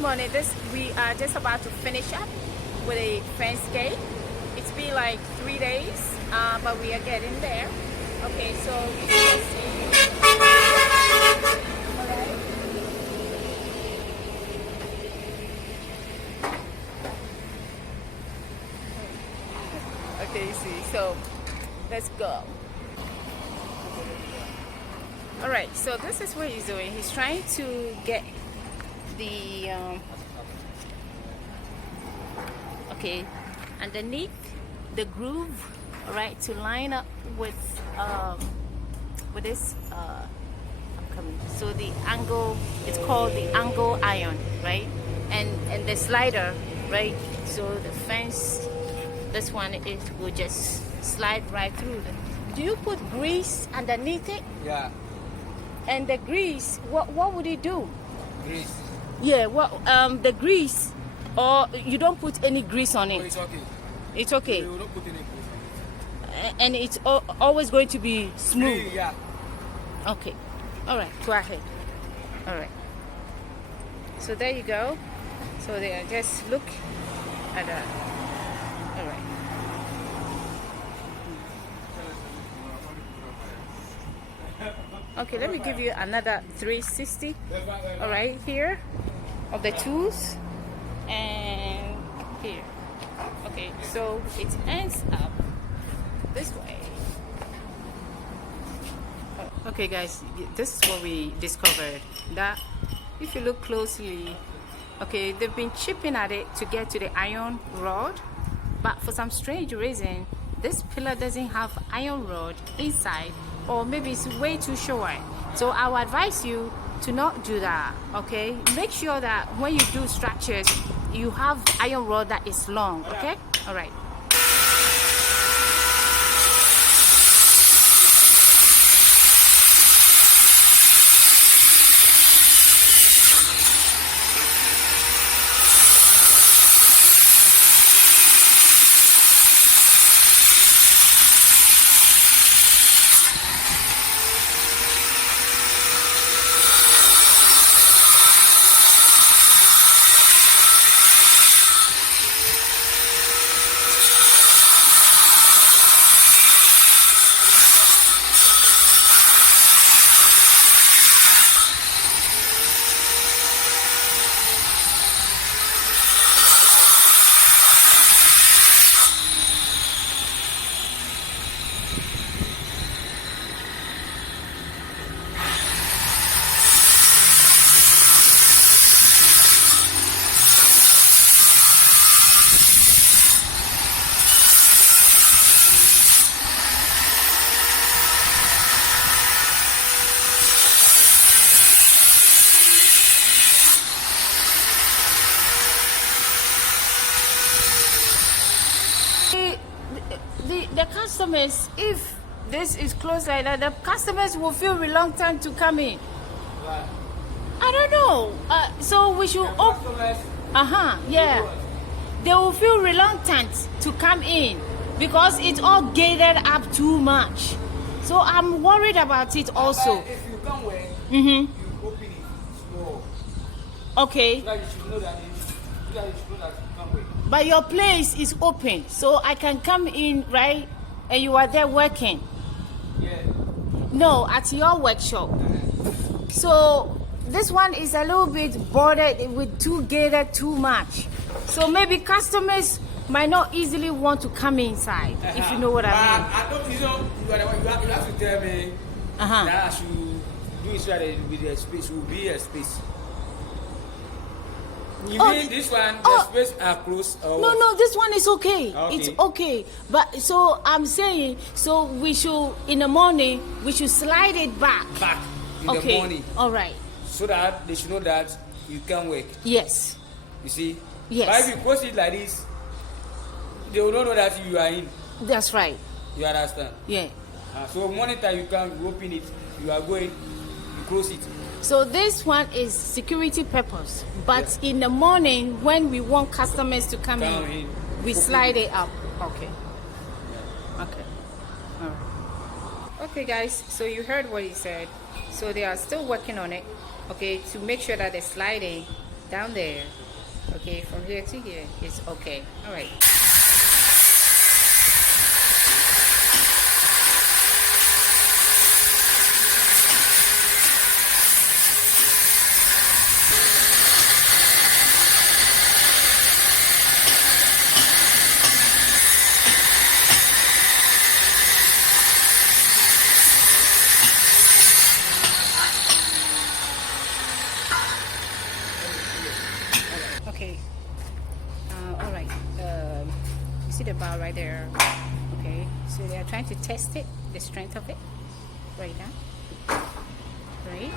this morning, we are just about to finish up with a fence gate. It's been like 3 days, but we are getting there. Okay, so you can see. All right. Okay, you see. So let's go. All right, so this is what he's doing. He's trying to get the okay, underneath the groove, all right, to line up with this upcoming. So the angle, it's called the angle iron, right? And the slider, right? So the fence, this one will just slide right through. Do you put grease underneath it? Yeah. And the grease, what would it do? Grease. Yeah, the grease, or you don't put any grease on it? Oh, it's okay. It's okay. You don't put any grease on it. And it's always going to be smooth? Yeah. Okay. All right, go ahead. All right. So there you go. So there, just look at that. All right. Okay, let me give you another 360. All right, here of the tools and here. Okay, so it ends up this way. Okay guys, this is what we discovered, that if you look closely, okay, they've been chipping at it to get to the iron rod, but for some strange reason this pillar doesn't have iron rod inside, or maybe it's way too short. So I would advise you to not do that. Okay, make sure that when you do structures you have iron rod that is long. Okay, all right. The customers, if this is closed like that, the customers will feel reluctant to come in. Right. I don't know. So we should open. Yeah. They will feel reluctant to come in because it's all gated up too much. So I'm worried about it also. But if you come where, Mm-hmm. you open it small. Okay. So that you should know that you come where. But your place is open, so I can come in, right? And you are there working. Yeah. No, at your workshop. So this one is a little bit bordered with too gated too much. So maybe customers might not easily want to come inside, if you know what I mean. I don't, you have to tell me that I should do it so that with the space will be a space. Even this one, the space are close. No, this one is okay. Okay. It's okay. But so I'm saying, so we should, in the morning, we should slide it back. Back in the morning. All right. So that they should know that you can work. Yes. You see? Yes. But if you post it like this, they will not know that you are in. That's right. You understand? Yeah. So morning time you can open it, you are going, you close it. So this one is security purpose, but in the morning when we want customers to come in, we slide it up. Okay. Okay. All right. Okay, guys. So you heard what he said. So they are still working on it. Okay, to make sure that the sliding down there. Okay, from here to here is okay. All right. Okay. All right. You see the bar right there? Okay. So they are trying to test it, the strength of it, right now. Right.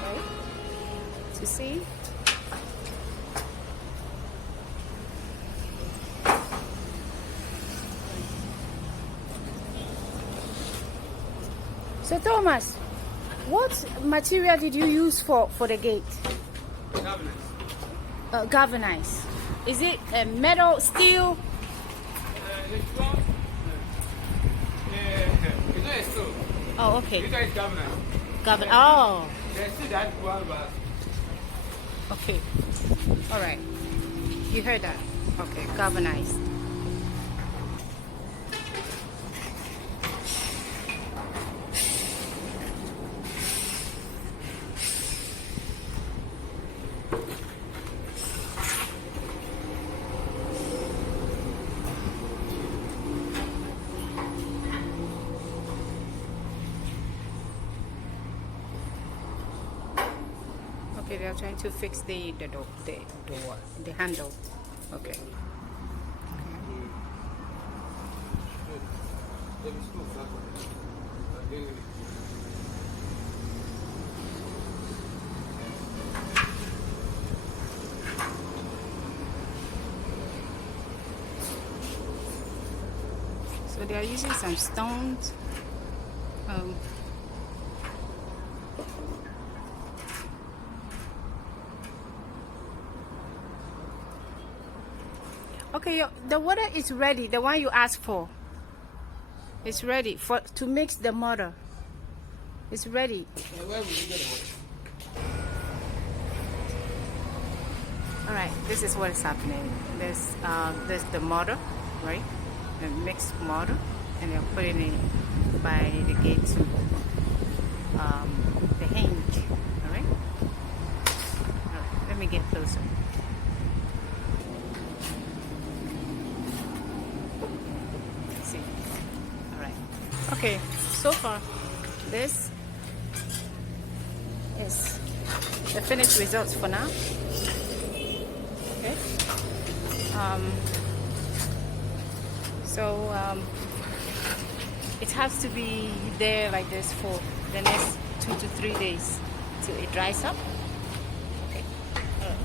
Right. To see. So Thomas, what material did you use for the gate? Galvanized. Is it metal, steel? It's not a steel. Oh, okay. This one is galvanized. Oh, There's still that one, but okay. All right. You heard that? Okay, galvanized. Okay, they are trying to fix the door, the handle. Okay. So they are using some stones. Okay, the water is ready. The one you asked for. It's ready for to mix the motor. It's ready. where will you get the water? All right, this is what is happening. There's the motor, right? The mixed motor, and they're putting it by the gate to the hinge. All right. All right. Let me get closer. Let's see. All right. Okay. So far, this is the finished results for now. Okay. It has to be there like this for the next 2 to 3 days till it dries up. Okay. All right.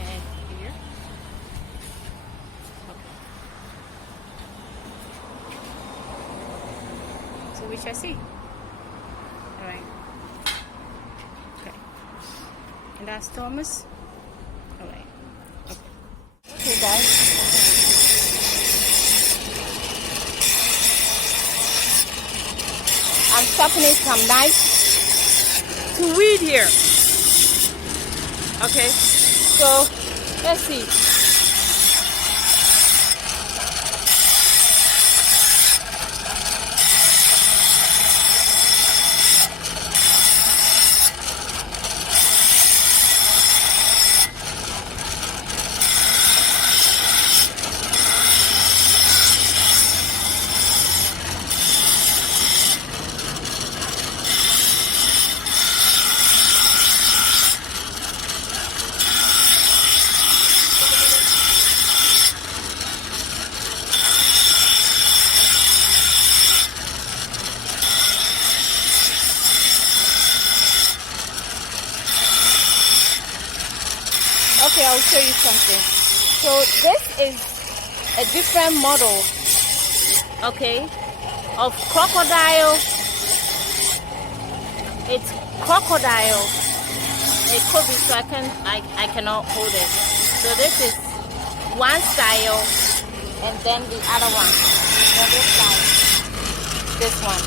And here. Okay. So we shall see. All right. Okay. And that's Thomas. All right. Okay, guys. I'm sharpening some knives to weed here. Okay, so let's see. Okay, I'll show you something. So this is a different model, okay, of crocodile. It's crocodile. It could be, so I cannot hold it. So this is one style, and then the other one. Then this side, this one.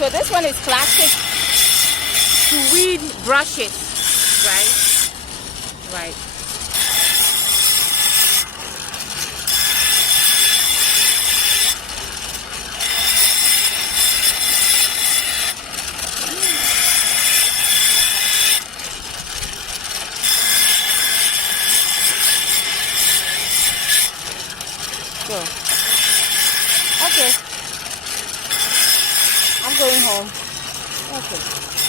So this one is classic to weed brushes, right? Right. So, okay. I'm going home. Okay.